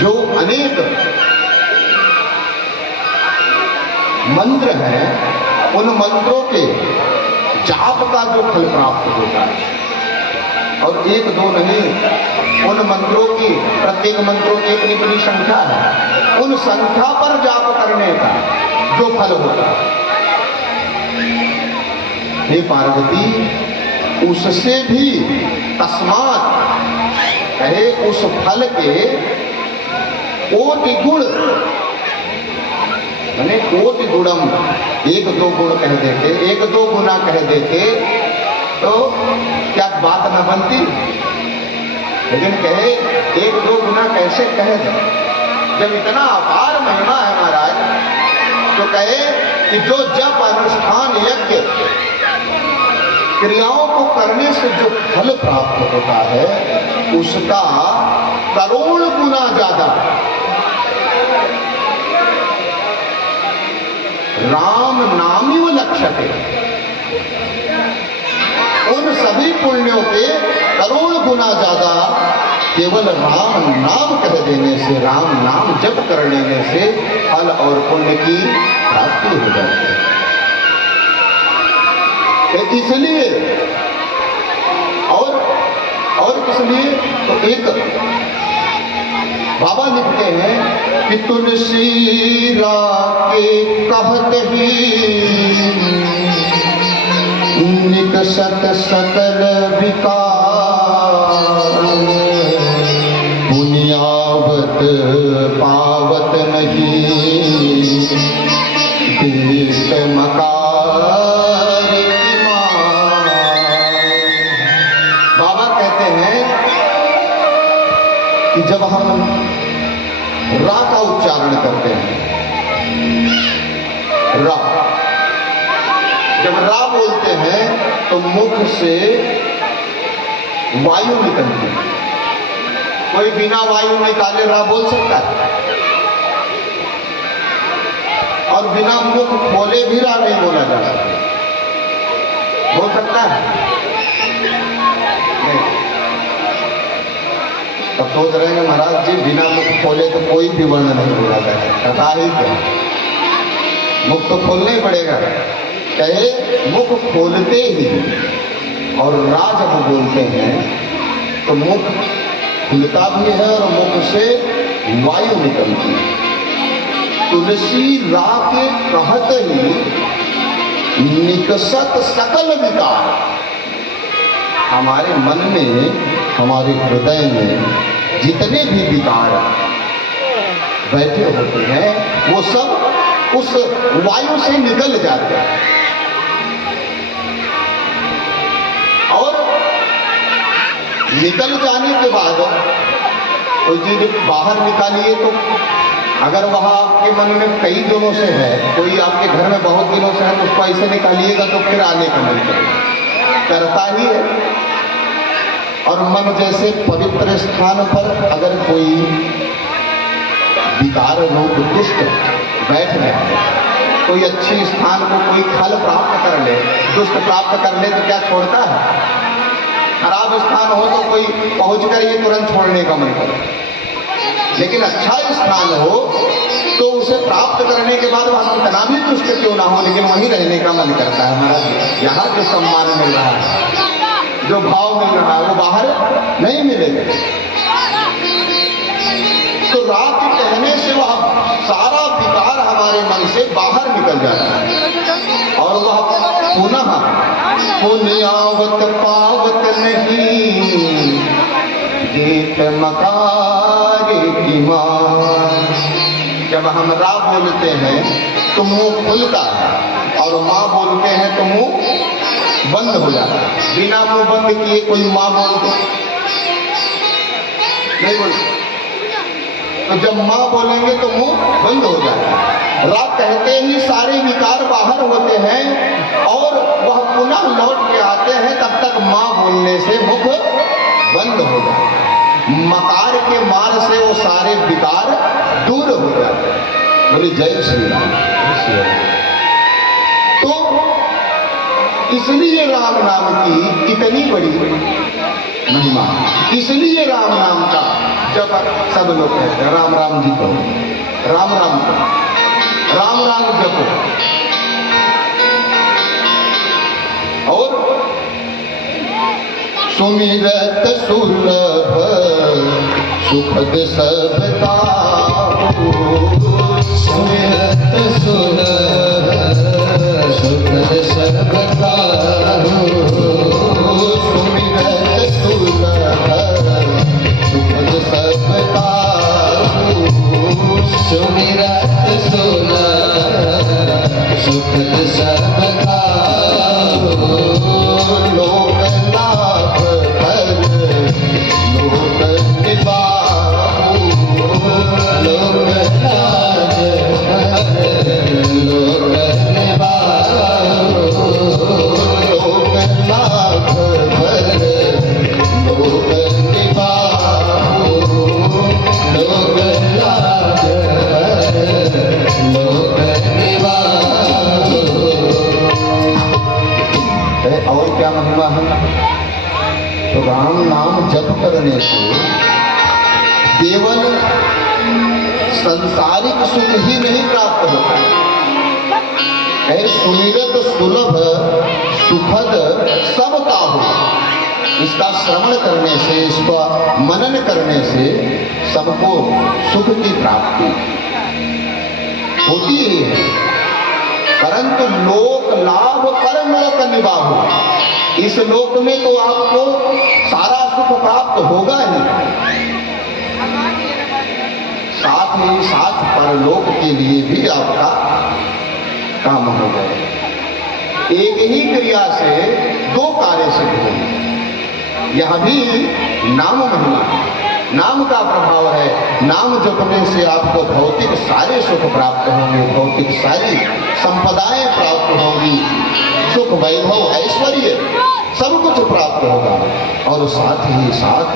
जो अनेक मंत्र हैं, उन मंत्रों के जाप का जो फल प्राप्त होता है, और एक दो नहीं, उन मंत्रों की, प्रत्येक मंत्रों की अपनी अपनी संख्या है, उन संख्या पर जाप करने का जो फल होता है, हे पार्वती, उससे भी तस्मात् कहे उस फल के कोटि गुण, यानी कोटि गुणम, एक दो गुण कह देते, एक दो गुना कह देते तो क्या बात न बनती, लेकिन कहे एक दो गुना कैसे कहे जाए, जब इतना अपार महिमा है महाराज, तो कहे कि जो जप अनुष्ठान यज्ञ क्रियाओं को करने से जो फल प्राप्त होता है उसका करोड़ गुना ज्यादा राम नामिव लक्ष्यते, उन सभी पुण्यों के करोड़ गुना ज्यादा केवल राम नाम कह देने से, राम नाम जप कर लेने से फल और पुण्य की प्राप्ति हो जाती है। इसलिए और किस लिए, तो एक बाबा लिखते हैं कि तुलसी राके कहत ही निकसत सकल विकार, पुण्यावत पावत नहीं तीर्थ मकार की मार। बाबा कहते हैं कि जब हम रा का उच्चारण करते हैं, रा, जब रा बोलते हैं तो मुख से वायु निकलती है। कोई बिना वायु निकाले रा बोल सकता है, और बिना मुख खोले भी रा नहीं बोला जा सकता। बोल सकता है? नहीं। तब सोच रहे हैं महाराज जी बिना मुख खोले तो कोई भी वर्ण नहीं बोला जा सकता, कथा ही क्या, मुख तो खोलना ही पड़ेगा। कहे मुख खोलते ही और रा जब बोलते हैं तो मुख खुलता भी है और मुख से वायु निकलती है। तुलसी रा के कहत ही निकसत सकल विकार, हमारे मन में, हमारे हृदय में जितने भी विकार बैठे होते हैं वो सब उस वायु से निकल जाते हैं। और निकल जाने के बाद कोई चीज बाहर निकालिए तो अगर वह आपके मन में कई दिनों से है, कोई आपके घर में बहुत दिनों से है, तो उसको ऐसे निकालिएगा तो फिर आने का मन करता ही है। और मन जैसे पवित्र स्थान पर अगर कोई विकार रूप दुष्ट बैठ गया, कोई अच्छी स्थान को कोई फल प्राप्त कर ले, दुष्ट प्राप्त कर ले तो क्या छोड़ता है? खराब स्थान हो तो कोई पहुंचकर ये तुरंत छोड़ने का मन करे, लेकिन अच्छा स्थान हो तो उसे प्राप्त करने के बाद वहां कितना भी दुष्ट क्यों ना हो, लेकिन वहीं रहने का मन करता है। महाराज यहाँ जो सम्मान मिल रहा है, जो भाव मिल रहा है, वो बाहर नहीं मिलेगा। तो रात कहने से वह सारा विकार हमारे मन से बाहर निकल जाता है और वह पुनः पुण्यावत पावत नहीं गीत मकारे की मां। जब हम रा बोलते हैं तो मुंह खुलता है और माँ बोलते हैं तो मुंह बंद हो जाता है। बिना मुंह बंद किए कोई माँ बोलते नहीं बोलते, तो जब माँ बोलेंगे तो मुंह बंद हो जाता है। रा कहते ही सारे विकार बाहर होते हैं और वह पुनः लौट के आते हैं, तब तक माँ बोलने से मुख बंद हो जाता है। मकार के मार से वो सारे विकार दूर हो जाते हैं। बोले जय श्री राम। तो इसलिए राम नाम की इतनी बड़ी महिमा, इसलिए राम नाम का जब सब लोग कहते हैं राम राम जी को, राम राम को, राम राम जपो। और सुमिरत सुलभ सुखद सबका, सुमिरत सुलभ सुखद सबका, सुमिरत सुलभ सुखद सबका, सुमिरत सुलभ सुखद सबका, लोक लाभ कर लोक निभाओ, लोक लाज लोक निभाओ, लोक लाभ कर लोक निभाओ, लोक लाज लोक निभाओ। और क्या महिमा है? तो राम नाम जप करने से केवल सांसारिक सुख ही नहीं प्राप्त होता है, सुमिरत सुलभ सुखद सबका हो। इसका श्रवण करने से, इसका मनन करने से सबको सुख की प्राप्ति होती ही है। परंतु लोक लाभ पर लोक निभाओ, इस लोक में तो आपको सारा सुख प्राप्त होगा ही, साथ ही साथ परलोक के लिए भी आपका काम हो गए। एक ही क्रिया से दो कार्य सिद्ध होंगे। यह भी नाम महिमा है, नाम का प्रभाव है। नाम जपने से आपको भौतिक सारे सुख प्राप्त होंगे, भौतिक सारी संपदाएं प्राप्त होंगी, सुख वैभव ऐश्वर्य सब कुछ प्राप्त होगा, और साथ ही साथ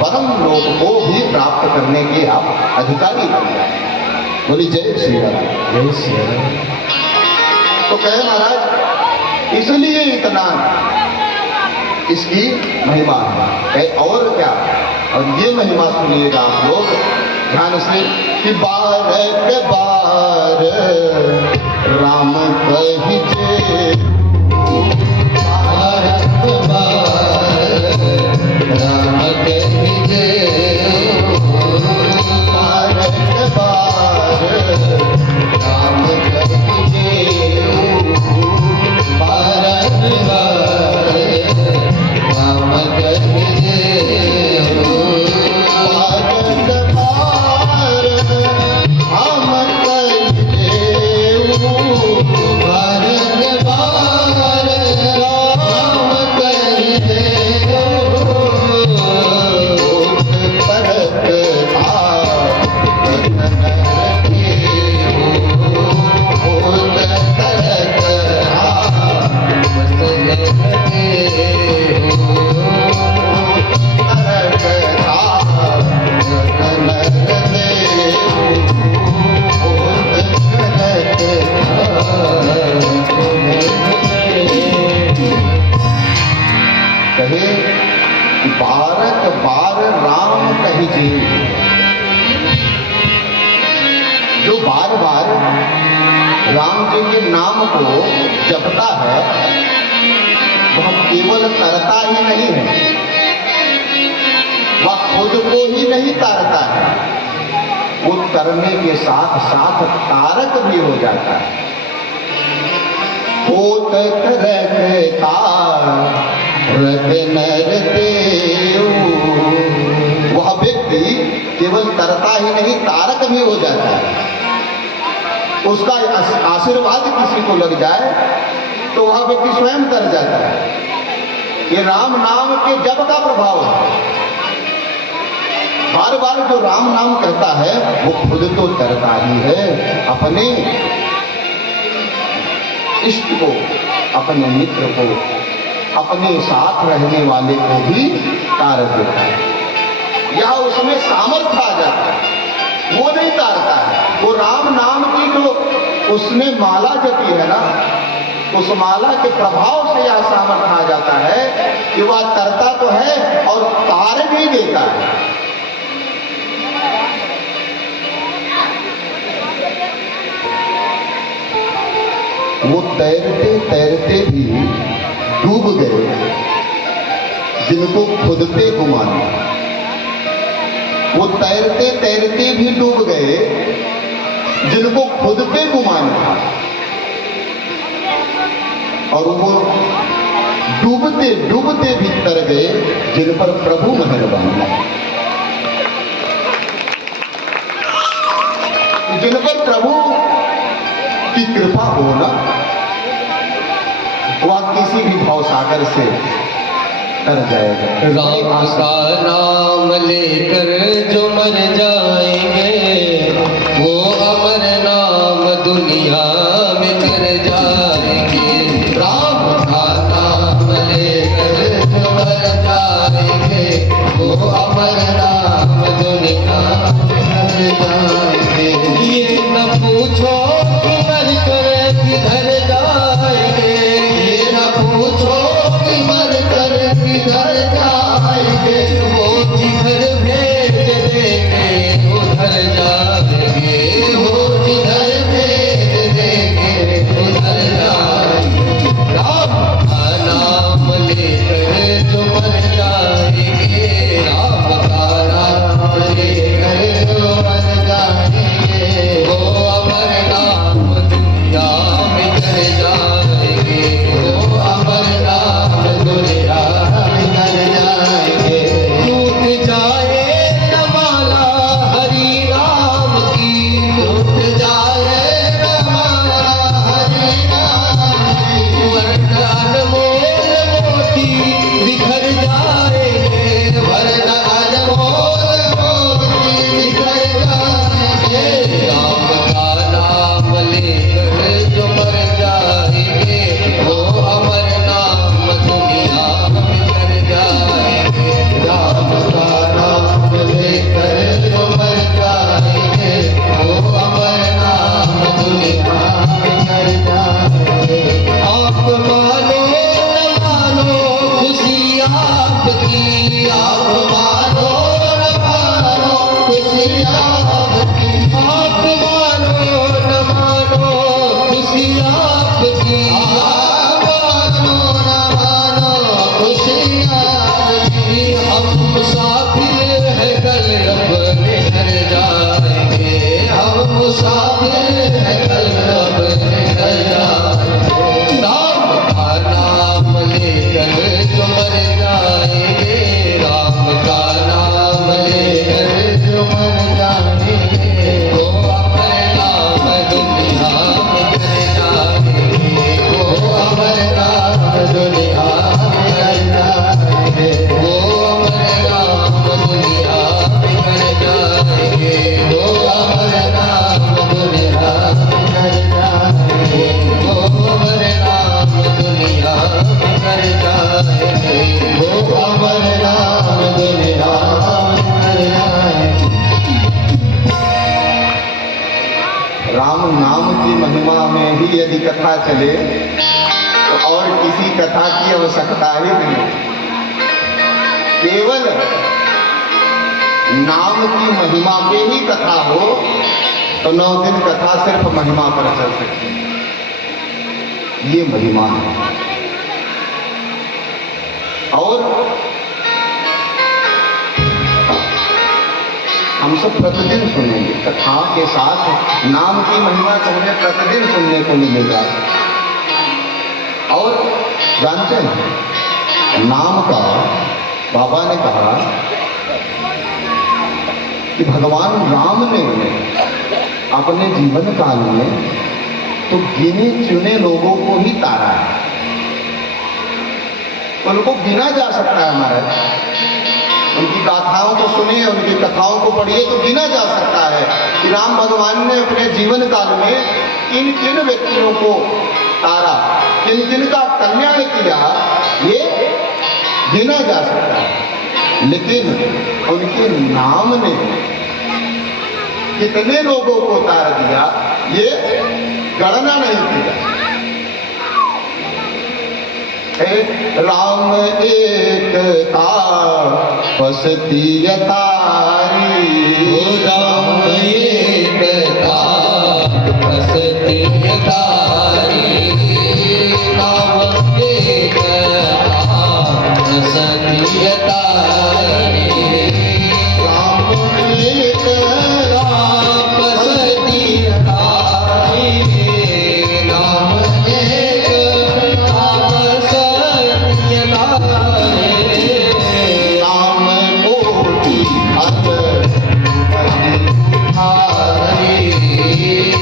परम लोक को भी प्राप्त करने के आप अधिकारी बन जाएंगे। बोली जय श्री राम। जय श्री राम। तो कहे महाराज इसलिए इतना इसकी महिमा है। और क्या? और ये महिमा सुनिएगा आप लोग ध्यान से कि बार के बार राम कहिजे, बार राम कहिजे, बार के बार राम कहिजे, बार राम कहिजे, बार के बार हम कहिजे, बार राम कहिजे, कहे कि बारक बार राम कहिजे। जो बार बार राम जी के नाम को जपता है वह केवल करता ही नहीं है, वह खुद को ही नहीं तारता है, वो तरने के साथ साथ तारक भी हो जाता है। होत करक तारक नर देव, वह व्यक्ति केवल तरता ही नहीं तारक भी हो जाता है। उसका आशीर्वाद किसी को लग जाए तो वह व्यक्ति स्वयं तर जाता है। ये राम नाम के जप का प्रभाव है। बार बार जो राम नाम कहता है वो खुद तो तरता ही है, अपने इष्ट को, अपने मित्र को, अपने साथ रहने वाले को भी तार देता है। यह उसमें सामर्थ्य आ जाता है, वो नहीं तारता है। वो राम नाम की जो उसने माला जपी है ना, उस माला के प्रभाव से यह सामर्थ्य आ जाता है कि वह तरता तो है और तार भी देता है। वो तैरते तैरते भी डूब गए जिनको खुद पे गुमान था। वो तैरते तैरते भी डूब गए जिनको खुद पे गुमान था, और वो डूबते डूबते भी तर गए जिन पर प्रभु मेहरबान है। जिन पर प्रभु की कृपा हो ना, वह किसी भी भाव सागर से तर जाएगा। राम का नाम लेकर जो मर जाएंगे वो अमर नाम दुनिया में कर जाएंगे। राम का नाम लेकर जो मर जाएंगे वो अमर नाम दुनिया में कर जाएंगे। ये न पूछो कि मर कर किधर जाएंगे, ये न पूछो कि मर कर किधर जाएंगे, वो जिधर भेज देंगे उधर जाएंगे, वो जिधर भेज देंगे उधर जाएंगे। राम का नाम लेकर जो मर जाएंगे, राम का नाम लेकर जो मर जाएंगे वो अमर नाम दुनिया में कर जाएंगे, वो अमर नाम दुनिया में कर जाएंगे। टूट जाए न माला हरि राम की, टूट जाए न माला हरि राम की, वरना अनमोल मोती बिखर जाएंगे, वरना अनमोल मोती बिखर जाएंगे। राम का नाम लेकर जो मर जाएंगे वो अमर नाम दुनिया में कर जाएंगे। राम का नाम लेकर जो मर जाएंगे वो अमर नाम दुनिया में कर जाएंगे। आप मानो न मानो खुशी आपकी, आप मानो न मानो खुशी आपकी, आप मानो न मानो खुशी आपकी, आप मानो न मानो खुशी आपकी। हम मुसाफिर है कल अपने घर जाएंगे, हम मुसाफिर है कल अपने घर जाएंगे। राम का नाम लेकर जो मर जाएंगे, राम का नाम लेकर जो मर जाएंगे वो अमर नाम दुनिया में कर जाएंगे, वो अमर नाम दुनिया में कर जाएंगे, वो अमर नाम दुनिया में कर जाएंगे, वो अमर नाम दुनिया में कर जाएंगे, वो अमर नाम दुनिया में कर जाएंगे, वो अमर नाम दुनिया में कर जाएंगे। राम नाम की महिमा में ही यदि कथा चले तो और किसी कथा की आवश्यकता ही नहीं। केवल नाम की महिमा पे ही कथा हो तो 9 दिन कथा सिर्फ महिमा पर चल सकती है। ये महिमा है। और हम सब प्रतिदिन सुनेंगे कथाओं के साथ नाम की महिमा तो हमें प्रतिदिन सुनने को मिलेगा। और जानते हैं नाम का बाबा ने कहा कि भगवान राम ने अपने जीवन काल में तो गिने चुने लोगों को ही तारा है। उनको गिना जा सकता है हमारा, उनकी गाथाओं को सुनिए, उनकी कथाओं को पढ़िए तो गिना जा सकता है कि राम भगवान ने अपने जीवन काल में किन किन व्यक्तियों को तारा, किन किन का कल्याण किया, ये गिना जा सकता है। लेकिन उनके नाम ने कितने लोगों को तार दिया ये गणना नहीं किया। राम एक बसती यतारी, राम एक बसती यतारी,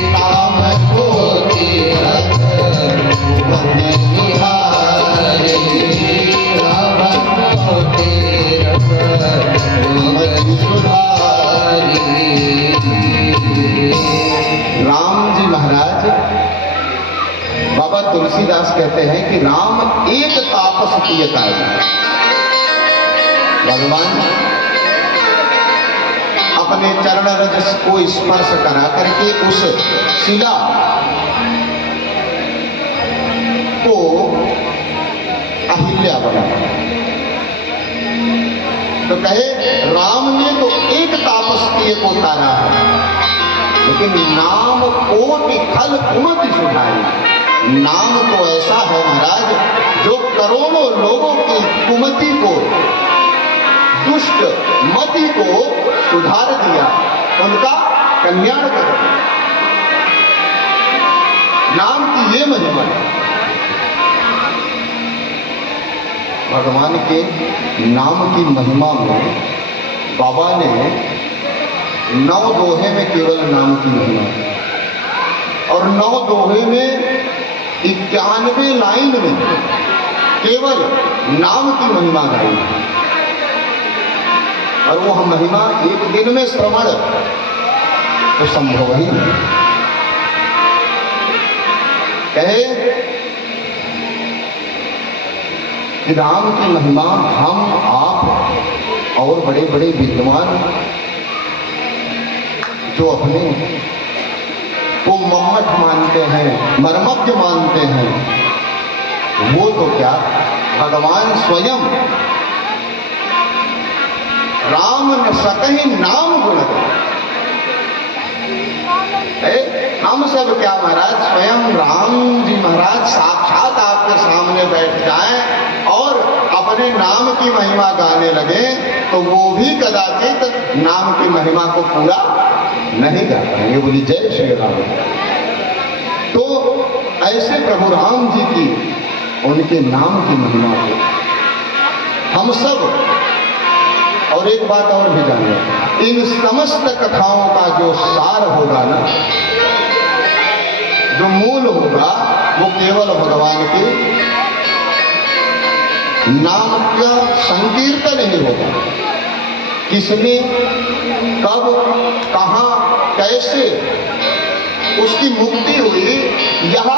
राम को तीरथ बने निहारे, राम को तीरथ मति सुधारी। राम जी महाराज, बाबा तुलसीदास कहते हैं कि राम एक तापस किए कार्य। भगवान अपने चरण रज को स्पर्श करा करके उस शिला को अहिल्या बना। तो कहे राम ने तो एक तापस किए को तारा है, लेकिन नाम कोटि खल कुमति सुधारी। नाम तो ऐसा है महाराज जो करोड़ों लोगों की कुमति को, दुष्ट मति को सुधार दिया, उनका कल्याण कर दिया। नाम की ये महिमा है। भगवान के नाम की महिमा में बाबा ने 9 दोहे में केवल नाम की महिमा और 9 दोहे में 91 लाइन में केवल नाम की महिमा गाई, और वो हम महिमा एक दिन में श्रवण तो संभव ही नहीं। कहे कि राम की महिमा हम आप और बड़े बड़े विद्वान जो अपने को मम्मट मानते हैं, मर्मज्ञ मानते हैं, वो तो क्या भगवान स्वयं राम न सकहि नाम गुण हम सब क्या महाराज, स्वयं राम जी महाराज साक्षात आपके सामने बैठ जाएं और अपने नाम की महिमा गाने लगे तो वो भी कदाचित नाम की महिमा को पूरा नहीं गा पाएंगे। बोली जय श्री राम। तो ऐसे प्रभु राम जी की उनके नाम की महिमा को हम सब, और एक बात और भी जानिए, इन समस्त कथाओं का जो सार होगा ना, जो मूल होगा, वो केवल भगवान के नाम का संकीर्तन ही होगा। किसने, कब, कहां, कैसे उसकी मुक्ति हुई, यह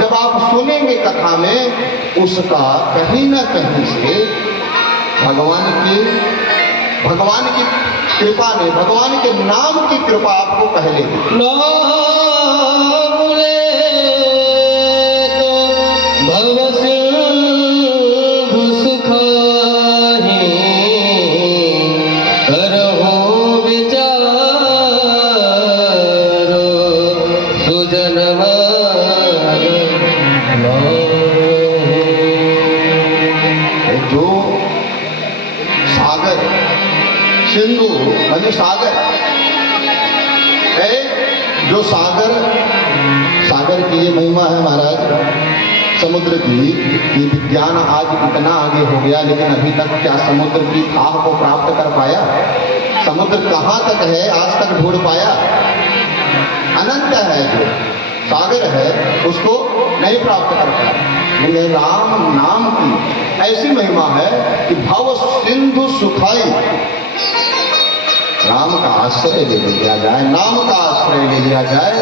जब आप सुनेंगे कथा में, उसका कहीं ना कहीं से भगवान की कृपा ने, भगवान के नाम की कृपा आपको पहले दी। नाम ले तो भव सिंधु सुखाहि, करहु विचारो सुजन जो सागर, सिंधु माने सागर है, जो सागर की ये महिमा है महाराज समुद्र की, कि विज्ञान आज इतना आगे हो गया, लेकिन अभी तक क्या समुद्र की खाह को प्राप्त कर पाया? समुद्र कहाँ तक है आज तक ढूंढ पाया? अनंत है, जो सागर है उसको नहीं प्राप्त कर पाया। लेकिन राम नाम की ऐसी महिमा है कि भव सिंधु सुखाई, राम का आश्रय ले लिया जाए, नाम का आश्रय ले लिया जाए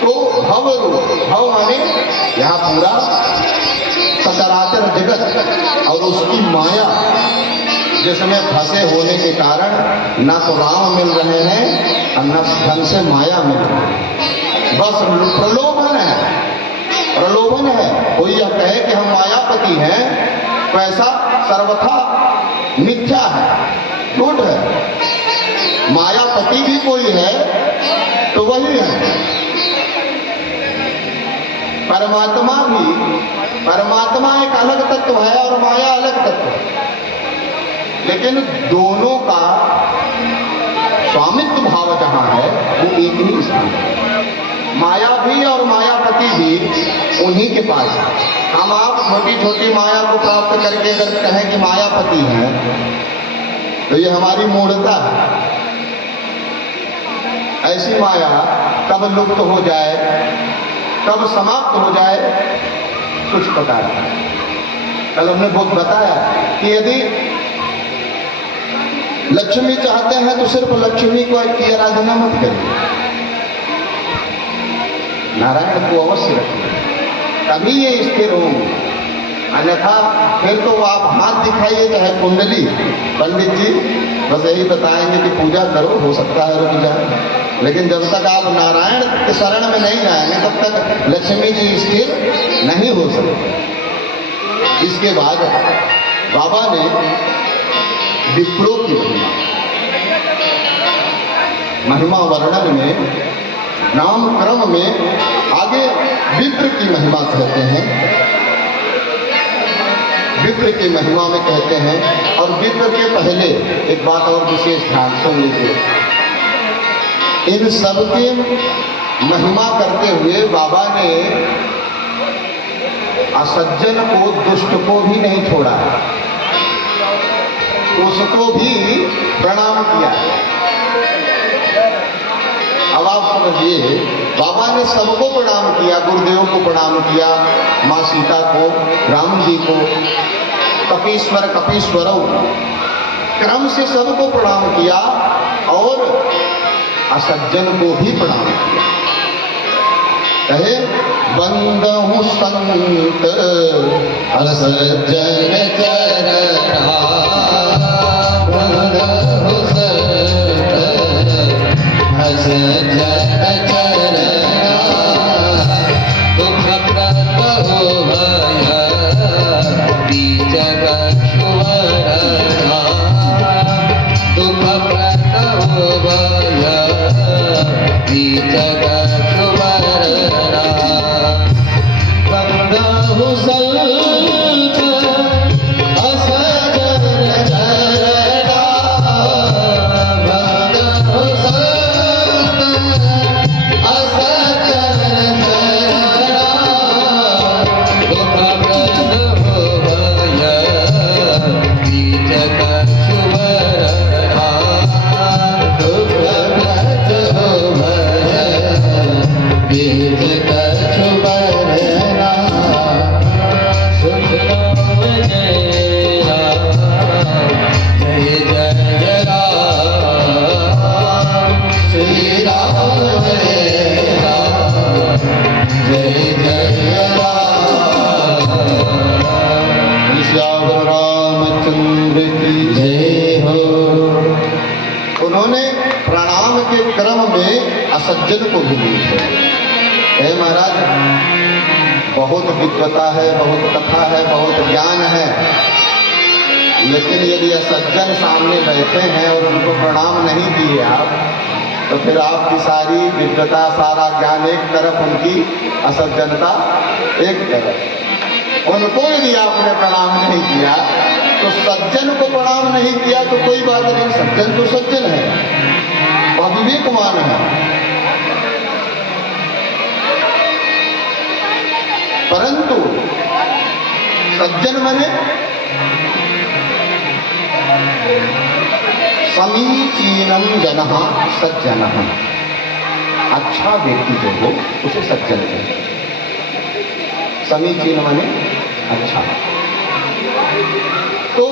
तो भव रूप, भव माने यहाँ पूरा सचराचर जगत और उसकी माया जिसमें फंसे होने के कारण ना तो राम मिल रहे हैं और न धन से माया मिल रही है। बस प्रलोभन है, प्रलोभन है। कोई यह कहे कि हम मायापति हैं तो ऐसा सर्वथा मिथ्या है, झूठ है। मायापति भी कोई है तो वही है, परमात्मा भी, परमात्मा एक अलग तत्व है और माया अलग तत्व है, लेकिन दोनों का स्वामित्व भाव जहाँ है वो एक ही स्थान है। माया भी और मायापति भी उन्हीं के पास है। हम आप छोटी छोटी माया को प्राप्त करके अगर कहें कि मायापति हैं तो ये हमारी मूढ़ता है। ऐसी माया कब लुप्त हो जाए, कब समाप्त हो जाए, कुछ पता नहीं। कल हमने बहुत बताया कि यदि लक्ष्मी चाहते हैं तो सिर्फ लक्ष्मी को की आराधना मत करिए, नारायण को अवश्य रखिए, तभी ये स्थिर होंगे। अन्यथा फिर तो आप हाथ दिखाइए चाहे कुंडली, पंडित जी बस यही बताएंगे कि पूजा करो, हो सकता है रुक जाए, लेकिन जब तक आप नारायण के शरण में नहीं जाएंगे तब तक लक्ष्मी जी स्थिर नहीं हो सकते। इसके बाद बाबा ने विप्रो की महिमा वर्णन में, नाम क्रम में आगे विप्र की महिमा कहते हैं, विप्र की महिमा में कहते हैं। और विप्र के पहले एक बात और विशेष ध्यान सुन लीजिए। इन सब के महिमा करते हुए बाबा ने असज्जन को, दुष्ट को भी नहीं छोड़ा, उसको भी प्रणाम किया। अब आप समझिए, बाबा ने सबको प्रणाम किया, गुरुदेव को प्रणाम किया, माँ सीता को, राम जी को, कपीश्वर कपीश्वरों, क्रम से सबको प्रणाम किया और असज्जन को भी प्रणाम किया। कहे बंदहु संत असज्जन चरणा, बंदहु संत असज्जन चरणा, दुख प्रतहु भय बीजग सुवरना, दुख प्रतहु भय बीजग सुवरना, बंदहु संत असज्जन चरणा, बंदहु संत असज्जन चरणा, दुख प्रतहु भय बीजग सुवरना, दुख प्रतहु भय बीजग सुवरना। सुख नाम जय राम, जय जय राम, श्री राम जय राम, जय जय राम, श्याम रामचंद्र की जय हो। उन्होंने प्रणाम के क्रम में असज्जन को भी नहीं छोड़ा। हे महाराज, बहुत विद्वता है, बहुत कथा है, बहुत ज्ञान है, लेकिन यदि असज्जन सामने बैठे हैं और उनको प्रणाम नहीं किए आप, तो फिर आपकी सारी विद्वता, सारा ज्ञान एक तरफ, उनकी असज्जनता एक तरफ। उनको यदि आपने प्रणाम नहीं किया तो सज्जन को प्रणाम नहीं किया तो कोई बात नहीं, सज्जन तो सज्जन है और विवेकवान है, परंतु सज्जन माने समीचीनम जनः सज्जनः, अच्छा व्यक्ति जो हो उसे सज्जन कहते हैं। समीचीन माने अच्छा, तो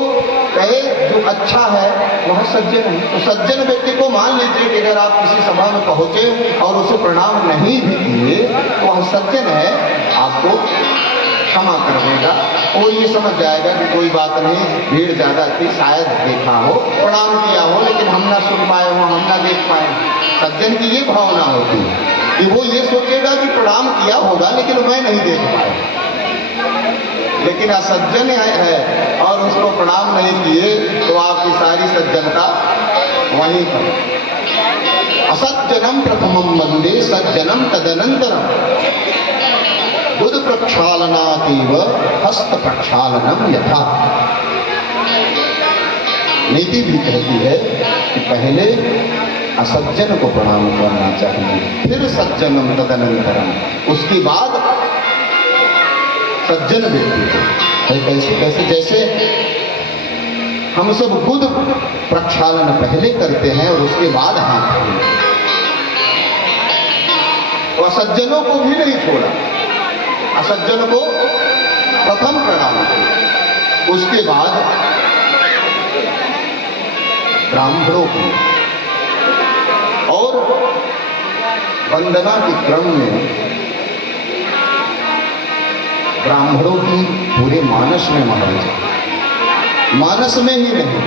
कहे जो अच्छा है वह सज्जन है। तो सज्जन व्यक्ति को मान लीजिए कि अगर आप किसी सभा में पहुंचे और उसे प्रणाम नहीं भी किए तो वह सज्जन है, आपको क्षमा कर देगा, वो ये समझ जाएगा कि कोई बात नहीं, भीड़ ज्यादा थी, शायद देखा हो, प्रणाम किया हो, लेकिन हम ना सुन पाए हो, हम ना देख पाए। सज्जन की ये भावना होती है कि वो ये सोचेगा कि प्रणाम किया होगा लेकिन मैं नहीं देख पाया। लेकिन असज्जन है और उसको प्रणाम नहीं किए तो आपकी सारी सज्जनता वहीं पर। असज्जनम प्रथमम वंदे सज्जनम तदनंतरम, बुध प्रक्षालनातीव हस्त प्रक्षालनम यथा। नीति भी कहती है कि पहले असज्जन को प्रणाम करना चाहिए, फिर सज्जनम तदनंतरम, उसके बाद सज्जन व्यक्ति को। कैसे कैसे? जैसे हम सब बुध प्रक्षालन पहले करते हैं और उसके बाद हाथ धोते हैं। और असज्जनों को भी नहीं छोड़ा, असज्जन को प्रथम प्रणाम किया, उसके बाद ब्राह्मणों की। और वंदना के क्रम में ब्राह्मणों की पूरे मानस में महाराज, मानस में ही नहीं,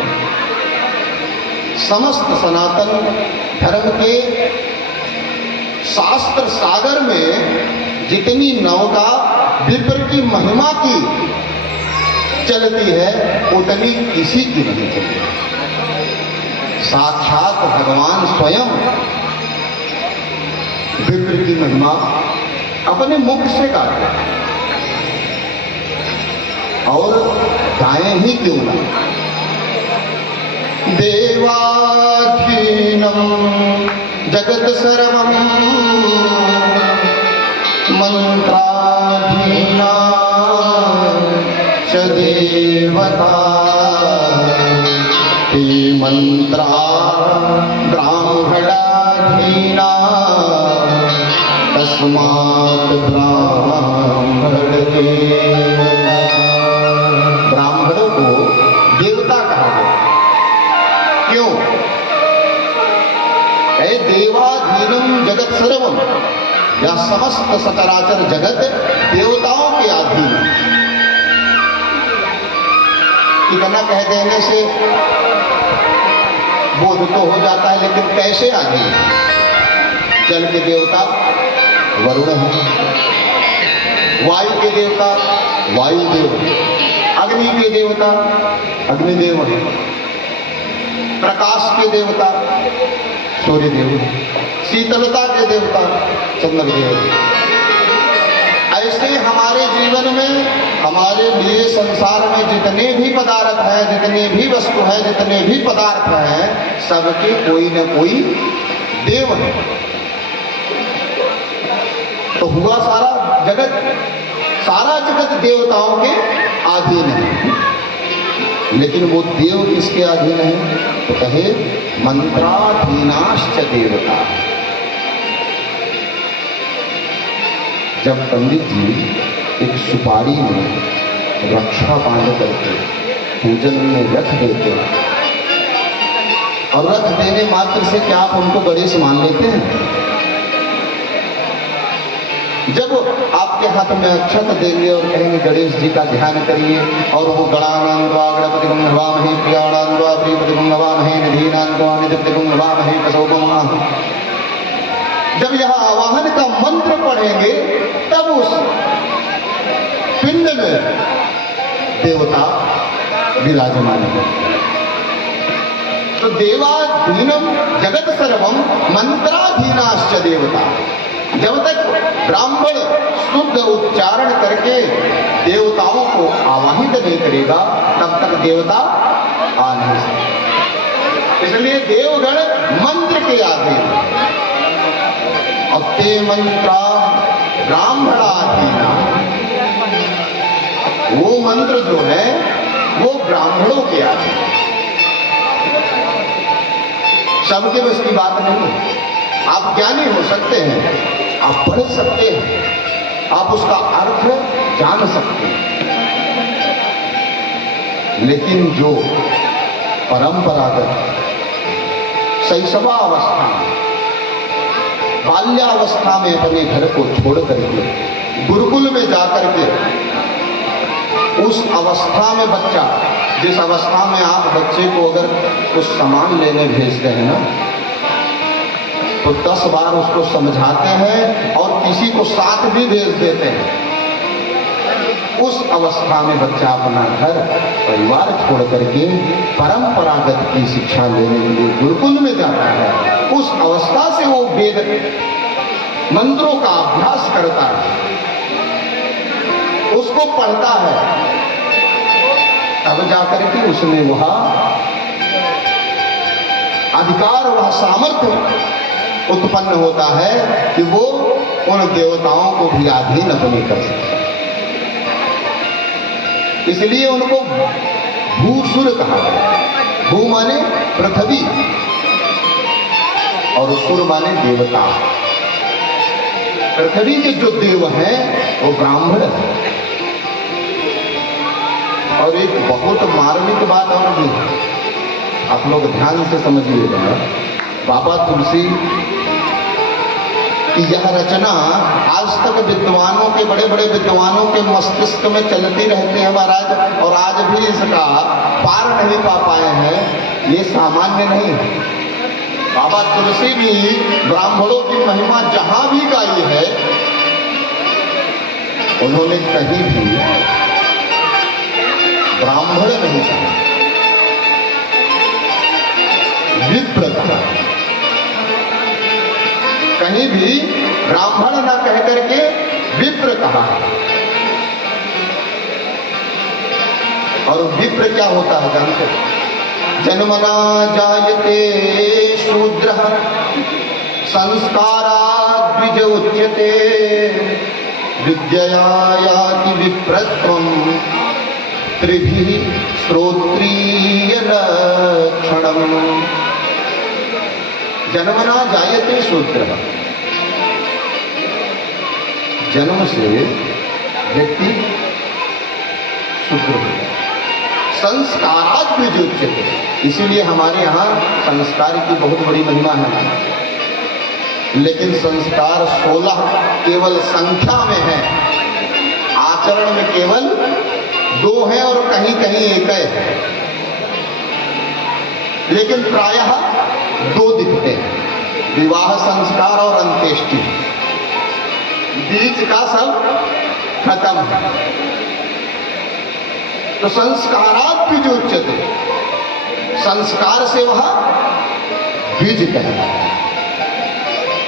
समस्त सनातन धर्म के शास्त्र सागर में जितनी नौका विप्र की महिमा की चलती है उतनी किसी की नहीं चलती। साक्षात भगवान स्वयं विप्र की महिमा अपने मुख से गाते हैं, और गाएं ही क्यों ना। देवाधीनं जगत सर्वं मंत्राधीना च देवता, ते मंत्रा ब्राह्मणाधीना तस्मात् ब्राह्मण देवता। ब्राह्मणों को देवता कहा गया, क्यों? देवाधीनम जगत सर्वम, या समस्त सचराचर जगत देवताओं के अधीन। इतना कह देने से बोध तो हो जाता है, लेकिन कैसे अधीन? जल के देवता वरुण है, वायु के देवता वायुदेव, अग्नि के देवता अग्निदेव है, प्रकाश के देवता सूर्यदेव, शीतलता के देवता चंद्रदेव। ऐसे हमारे जीवन में, हमारे लिए संसार में जितने भी पदार्थ हैं, जितने भी वस्तु है, जितने भी पदार्थ हैं, सबके कोई न कोई देव है। तो हुआ सारा जगत देवताओं के अधीन है। लेकिन वो देव किसके अधीन है? तो कहे मंत्राधीनाश्च देवता। जब पंडित जी एक सुपारी में रक्षा बांध करके पूजन में रख देते हैं, और रख देने मात्र से क्या आप उनको गणेश मान लेते हैं? जब आपके हाथ में अक्षत देंगे और कहेंगे गणेश जी का ध्यान करिए, और वो गणानान्वा गणपति नवामहे, प्रियाणान्वा प्रियपति नवामहे, निधीनान्वा निधिपति नवामहे कसौपमा। जब यह आवाहन का मंत्र पढ़ेंगे तब उस पिंड में देवता विराजमान है। तो देवाधीनम जगत सर्वम मंत्राधीनाश्च देवता। जब तक ब्राह्मण शुद्ध उच्चारण करके देवताओं को आवाहित नहीं करेगा, तब तक देवता आ नहीं सकते। इसलिए देवगण मंत्र के अधीन, और ते मंत्रा ब्राह्मणाधीना। वो मंत्र जो है वो ब्राह्मणों के अधीन। सबके बस की बात नहीं। आप ज्ञानी हो सकते हैं, आप पढ़ सकते हैं, आप उसका अर्थ जान सकते हैं, लेकिन जो परंपरागत शैशवावस्था, बाल्यावस्था में अपने घर को छोड़ करके गुरुकुल में जाकर के उस अवस्था में बच्चा, जिस अवस्था में आप बच्चे को अगर कुछ सामान लेने भेजते हैं ना, तो 10 बार उसको समझाते हैं और किसी को साथ भी भेज देते हैं। उस अवस्था में बच्चा अपना घर परिवार छोड़ करके परंपरागत की शिक्षा लेने के लिए गुरुकुल में जाता है। उस अवस्था से वो वेद मंत्रों का अभ्यास करता है, उसको पढ़ता है, तब जाकर के उसमें वह अधिकार, वह सामर्थ्य उत्पन्न होता है कि वो उन देवताओं को भी अधीन अपने कर सकता है। इसलिए उनको भूसुर कहा गया। भू माने पृथ्वी और सुर माने देवता। पृथ्वी के जो देव हैं वो ब्राह्मण हैं। और एक बहुत मार्मिक बात और भी है, आप लोग ध्यान से समझिएगा। बाबा तुलसी की यह रचना आज तक विद्वानों के, बड़े बड़े विद्वानों के मस्तिष्क में चलती रहती है महाराज, और आज भी इसका पार नहीं पा पाए हैं। ये सामान्य नहीं है। बाबा तुलसी भी ब्राह्मणों की महिमा जहां भी गाई है, उन्होंने कहीं भी ब्राह्मण नहीं कहा, विप्र कहा। कहीं भी ब्राह्मण न कह करके विप्र कहा। और विप्र क्या होता है जानते? जन्मना जायते शूद्रः संस्काराद् द्विज उच्यते विद्यया याति विप्रत्वम् त्रिभिः श्रोत्रीय लक्षणम्। जन्मना जायते शूद्रः, जन्म से व्यक्ति शूद्र हो जाता। संस्कारात् द्विज उच्यते, इसीलिए हमारे यहाँ संस्कार की बहुत बड़ी महिमा है। लेकिन संस्कार 16 केवल संख्या में है, आचरण में केवल 2 है और कहीं कहीं 1 है। लेकिन प्रायः 2 दिखते हैं, विवाह संस्कार और अंत्येष्टि। बीच का सब खत्म है। तो संस्कारात् द्विज उच्यते, संस्कार से वह द्विज कहता है।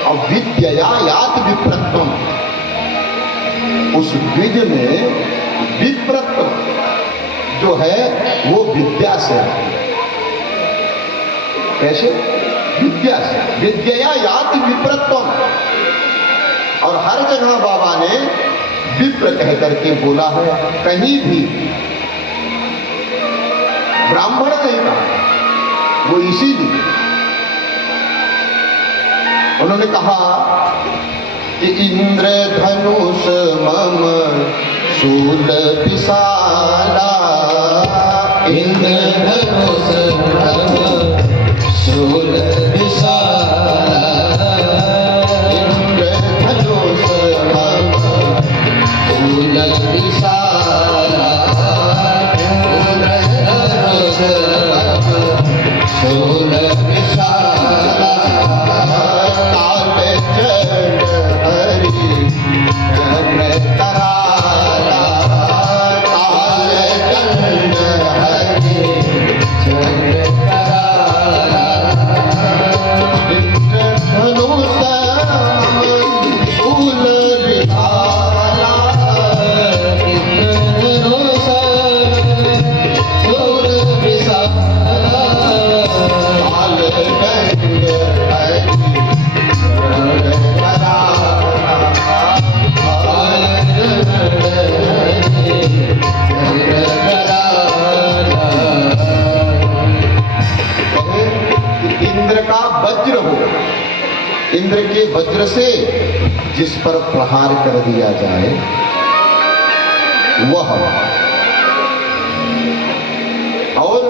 और विद्यया याति विप्रत्वम्, उस द्विज में विप्रत्व जो है वो विद्या से है। कैसे? विद्या से। विद्यया याति विप्रत्वम्। और हर जगह बाबा ने विप्र कह करके बोला है, कहीं भी ब्राह्मण नहीं कहा। वो इसीलिए उन्होंने कहा कि इंद्र धनुष मम शूल विशाला, इंद्र धनुष मम शूल विशाला, इंद्र धनुष मम शूल विशाला, इंद्र धनुष मम शूल विशाला, काल चंड हरि चंद्र कराला, काल चंड हरि चंद्र कराला, इंद्र धनुष मम शूल विशाला, इंद्र धनुष शूल विशाला, काल चंड हरि चंद्र कराला, कि इंद्र का वज्र हो, इंद्र के वज्र से जिस पर प्रहार कर दिया जाए वह, और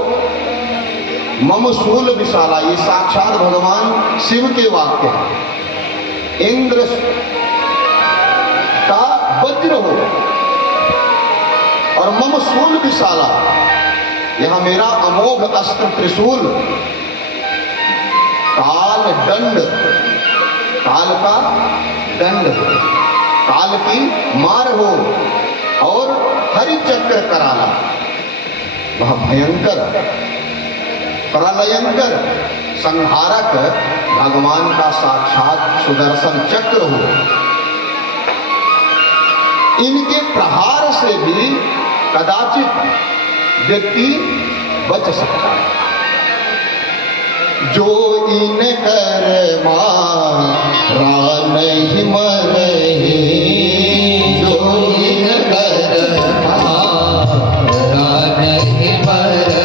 मम शूल विशाला, ये साक्षात भगवान शिव के वाक्य है। इंद्र का वज्र हो और मम शूल विशाला, यह मेरा अमोघ अस्त्र त्रिशूल, काल दंड, काल का दंड, काल की मार हो, और हरि चक्र कराला, वह भयंकर प्रलयंकर संहारक भगवान का साक्षात सुदर्शन चक्र हो। इनके प्रहार से भी कदाचित व्यक्ति बच सकता है। जो इन कर मारा नहीं मरही, जो इन कर मारा नहीं मरही,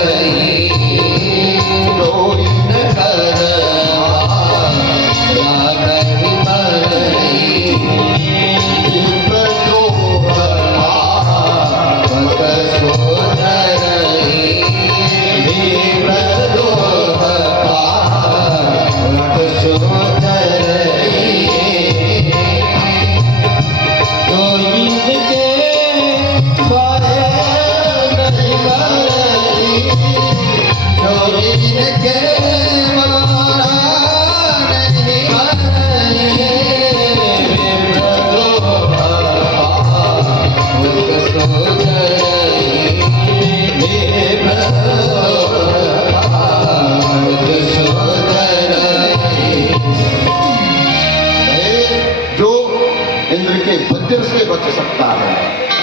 बच सकता है,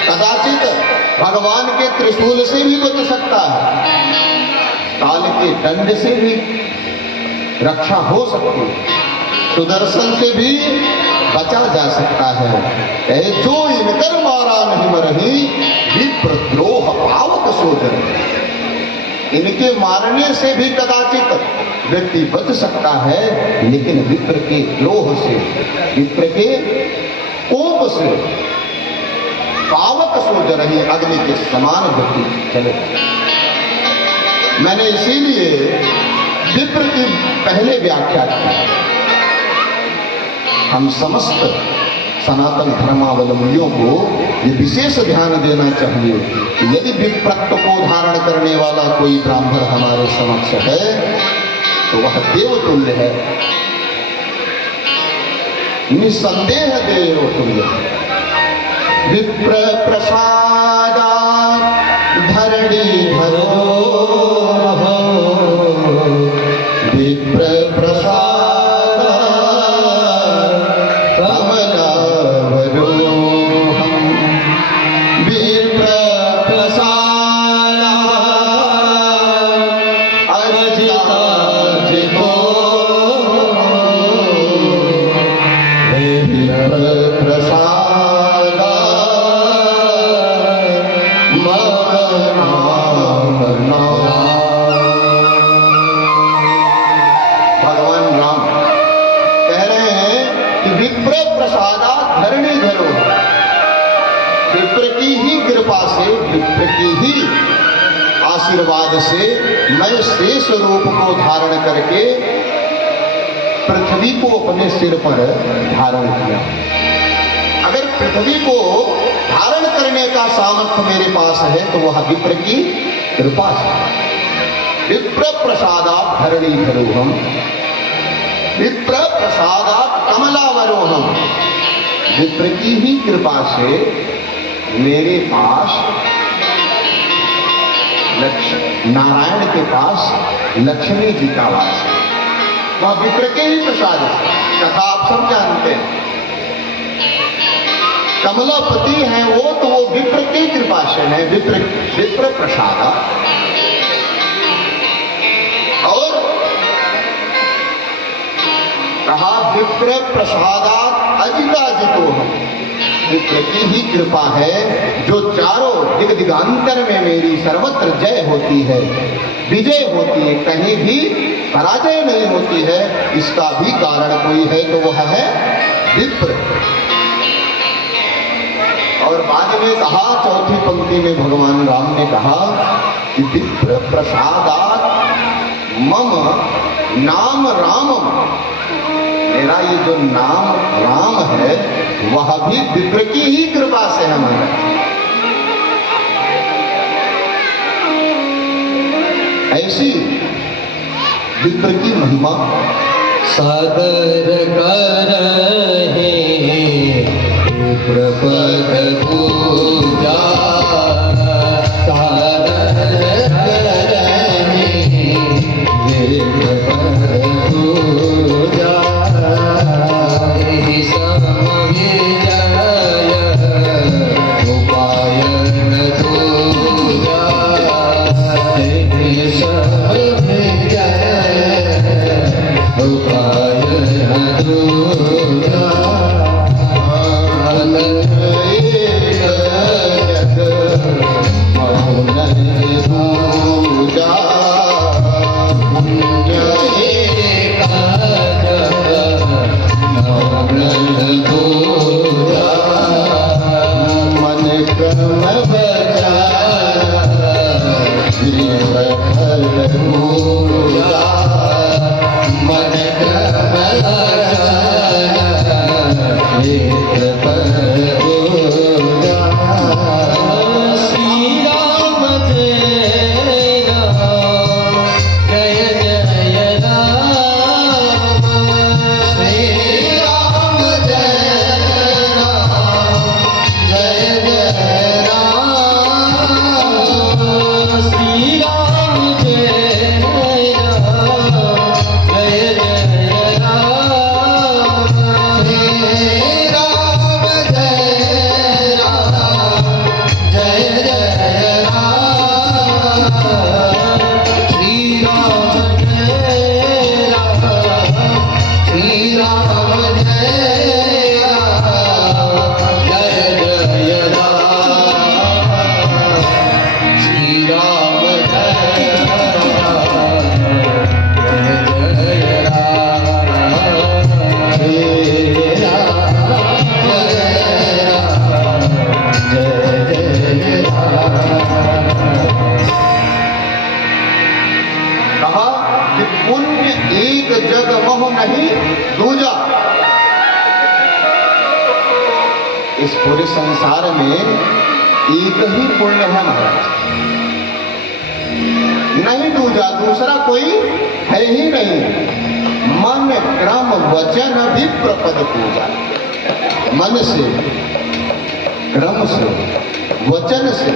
कदाचित भगवान के त्रिशूल से भी बच सकता है, काल के दंड से भी रक्षा हो सकती है, सुदर्शन से भी बचा जा सकता है। कहे जो इनकर मारा नहीं मरही, विप्रद्रोह पावक सोजन। इनके मारने से भी कदाचित व्यक्ति बच सकता है, लेकिन विप्र के द्रोह से, विप्र के कोप से पावक सोजन ही अग्नि के समान व्यक्ति चले। मैंने इसीलिए विप्र की पहले व्याख्या की। हम समस्त सनातन धर्मावलंबियों को ये विशेष ध्यान देना चाहिए कि यदि विप्रत्व को धारण करने वाला कोई ब्राह्मण हमारे समक्ष है तो वह देवतुल्य है, निसंदेह देवतुल्य है। विप्र प्रसादा धरणी धरो, विप्र प्रसाद कमलावरोहम्, विप्र प्रसाद अर्जिता जितो, विप्र प्रसाद भगवान राम कह रहे हैं कि विप्र प्रसादा धरणी धरो। विप्र की ही कृपा से, विप्र की ही आशीर्वाद से मैं शेष रूप को धारण करके पृथ्वी को अपने सिर पर धारण किया। अगर पृथ्वी को धारण करने का सामर्थ्य मेरे पास है तो वह विप्र की कृपा से। विप्र प्रसादात् धरणी धरोहम्, विप्र प्रसादात् कमलावरोहम्। विप्र की ही कृपा से मेरे पास नारायण के पास लक्ष्मी जी का वास है। वह विप्र के ही प्रसाद से। कथा आप सब जानते हैं, कमलापति हैं वो विप्र की कृपा से है, विप्र प्रसादा। और कहा विप्र प्रसादात् अजिताजितो हम। विप्र की ही कृपा है जो चारों दिगंतर में मेरी सर्वत्र जय होती है, विजय होती है, कहीं भी पराजय नहीं होती है। इसका भी कारण कोई है तो वह है विप्र। और बाद में कहा, चौथी पंक्ति में भगवान राम ने कहा कि विप्र प्रसादात् मम नाम रामम। मेरा ये जो नाम राम है वह भी विप्र की ही कृपा से हमारा। ऐसी विप्र की महिमा सादर करहे विप्र पद पूजा, सादर करहे विप्र पद पूजा, तेहि सम विजय उपाय न दूजा, तेहि सम विजय उपाय न दूजा। नहीं दूजा। इस पूरे संसार में एक ही पुण्य है महाराज, नहीं दूजा, दूसरा कोई है ही नहीं। मन क्रम वचन भी प्रपद पूजा। मन से, क्रम से, वचन से